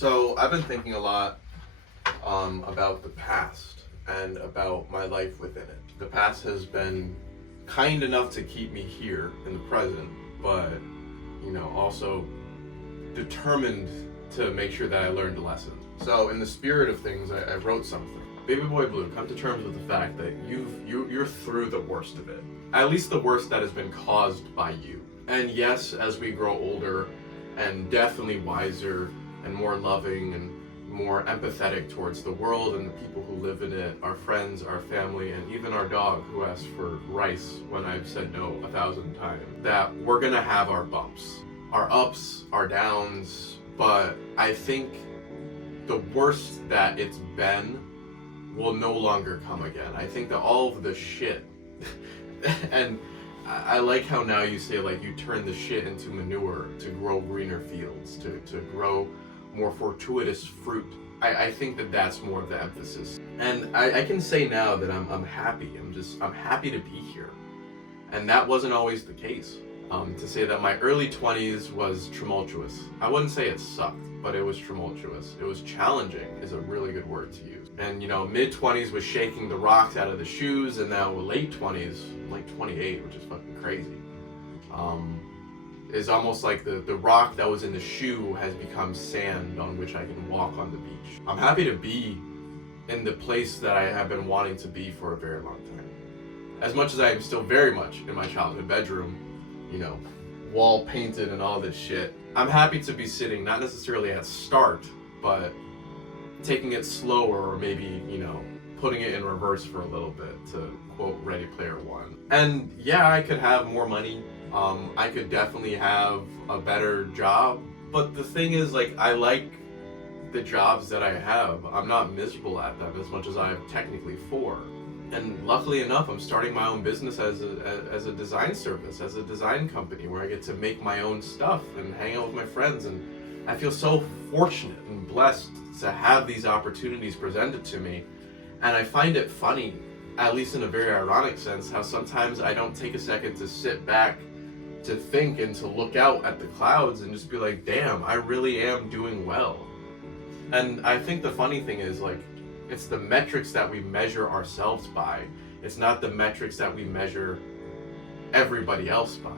So I've been thinking a lot about the past and about my life within it. The past has been kind enough to keep me here in the present, but also determined to make sure that I learned a lesson. So in the spirit of things, I wrote something. Baby Boy Blue, come to terms with the fact that you're through the worst of it. At least the worst that has been caused by you. And yes, as we grow older and definitely wiser and more loving and more empathetic towards the world and the people who live in it, our friends, our family, and even our dog who asked for rice when I've said no 1,000 times, that we're gonna have our bumps, our ups, our downs, but I think the worst that it's been will no longer come again. I think that all of the shit, and I like how now you say like you turn the shit into manure to grow greener fields, to grow more fortuitous fruit. I think that that's more of the emphasis. And I can say now that I'm happy. I'm happy to be here. And that wasn't always the case. To say that my early 20s was tumultuous. I wouldn't say it sucked, but it was tumultuous. It was challenging is a really good word to use. And mid 20s was shaking the rocks out of the shoes, and now late 20s, like 28, which is fucking crazy. Is almost like the rock that was in the shoe has become sand on which I can walk on the beach. I'm happy to be in the place that I have been wanting to be for a very long time. As much as I am still very much in my childhood bedroom, wall painted and all this shit, I'm happy to be sitting not necessarily at start, but taking it slower, or maybe, putting it in reverse for a little bit, to quote Ready Player One. And yeah, I could have more money. I could definitely have a better job, but the thing is, like, I like the jobs that I have. I'm not miserable at them as much as I have technically for. And luckily enough, I'm starting my own business as a design service, as a design company, where I get to make my own stuff and hang out with my friends. And I feel so fortunate and blessed to have these opportunities presented to me. And I find it funny, at least in a very ironic sense, how sometimes I don't take a second to sit back, to think, and to look out at the clouds and just be like, damn, I really am doing well. And I think the funny thing is, like, it's the metrics that we measure ourselves by. It's not the metrics that we measure everybody else by.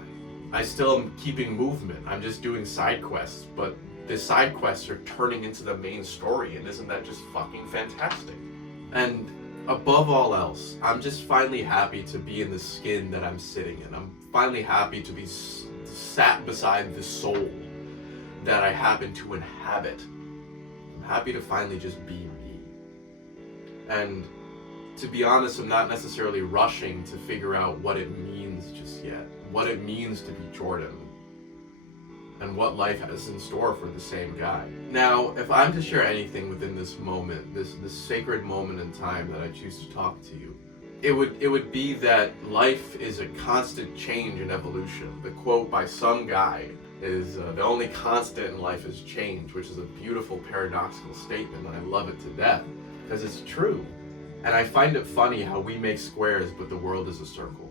I still am keeping movement. I'm just doing side quests, but the side quests are turning into the main story, and isn't that just fucking fantastic? And above all else, I'm just finally happy to be in the skin that I'm sitting in. I'm finally happy to be sat beside the soul that I happen to inhabit. I'm happy to finally just be me. And to be honest, I'm not necessarily rushing to figure out what it means just yet. What it means to be Jordan. And what life has in store for the same guy. Now, if I'm to share anything within this moment, this sacred moment in time that I choose to talk to you, it would be that life is a constant change and evolution. The quote by some guy is, the only constant in life is change, which is a beautiful paradoxical statement, and I love it to death, because it's true. And I find it funny how we make squares, but the world is a circle.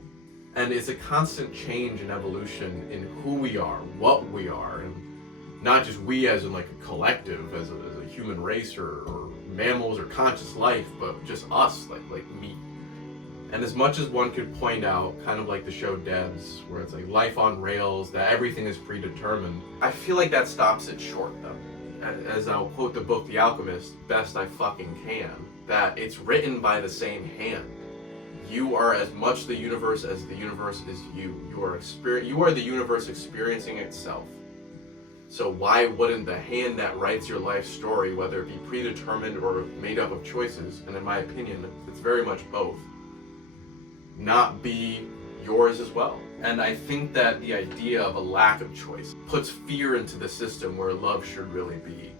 And it's a constant change and evolution in who we are, what we are, and not just we as in like a collective, as a human race or mammals or conscious life, but just us, like me. And as much as one could point out, kind of like the show Devs, where it's like life on rails, that everything is predetermined, I feel like that stops it short though. As I'll quote the book The Alchemist, best I fucking can, that it's written by the same hand. You are as much the universe as the universe is you. You are the universe experiencing itself. So why wouldn't the hand that writes your life story, whether it be predetermined or made up of choices, and in my opinion, it's very much both, not be yours as well? And I think that the idea of a lack of choice puts fear into the system where love should really be.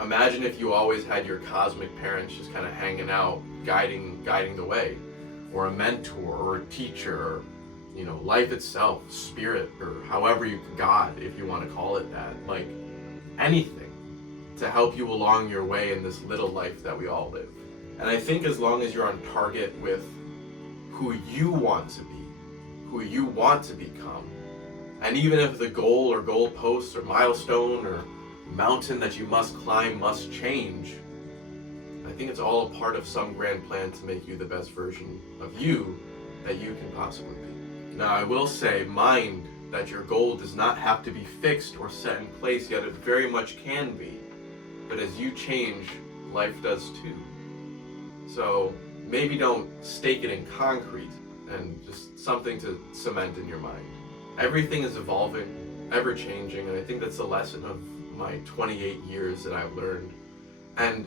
Imagine if you always had your cosmic parents just kind of hanging out, guiding the way, or a mentor, or a teacher, or, life itself, spirit, or however God, if you want to call it that, like anything to help you along your way in this little life that we all live. And I think as long as you're on target with who you want to be, who you want to become, and even if the goal or goalpost or milestone or mountain that you must climb must change. I think it's all a part of some grand plan to make you the best version of you that you can possibly be. Now, I will say, mind that your goal does not have to be fixed or set in place, yet it very much can be. But as you change, life does too. So maybe don't stake it in concrete, and just something to cement in your mind. Everything is evolving, ever changing, and I think that's the lesson of my 28 years that I've learned. And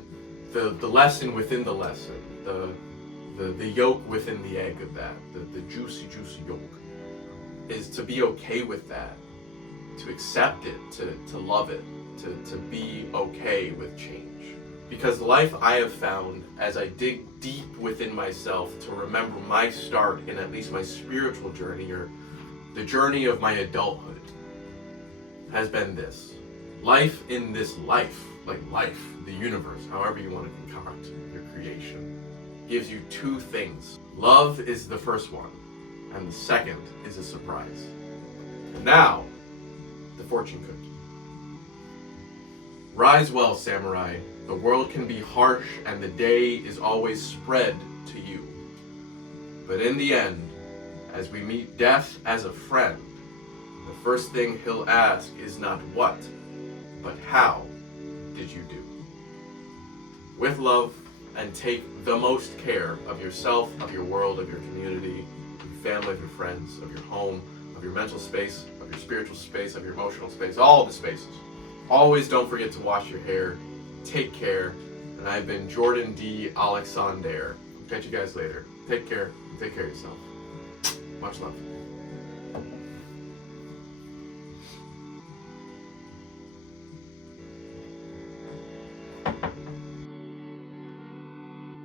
the lesson within the lesson, the yolk within the egg of that, the juicy yolk, is to be okay with that, to accept it, to love it, to be okay with change. Because life, I have found, as I dig deep within myself to remember my start in at least my spiritual journey, or the journey of my adulthood, has been this. Life in this life, like life, the universe, however you want to concoct your creation, gives you two things. Love is the first one, and the second is a surprise. And now, the fortune cookie. Rise well, samurai. The world can be harsh and the day is always spread to you. But in the end, as we meet death as a friend, the first thing he'll ask is not what, but how did you do? With love, and take the most care of yourself, of your world, of your community, of your family, of your friends, of your home, of your mental space, of your spiritual space, of your emotional space, all the spaces. Always don't forget to wash your hair. Take care. And I've been Jordan D. Alexander. Catch you guys later. Take care. Take care of yourself. Much love.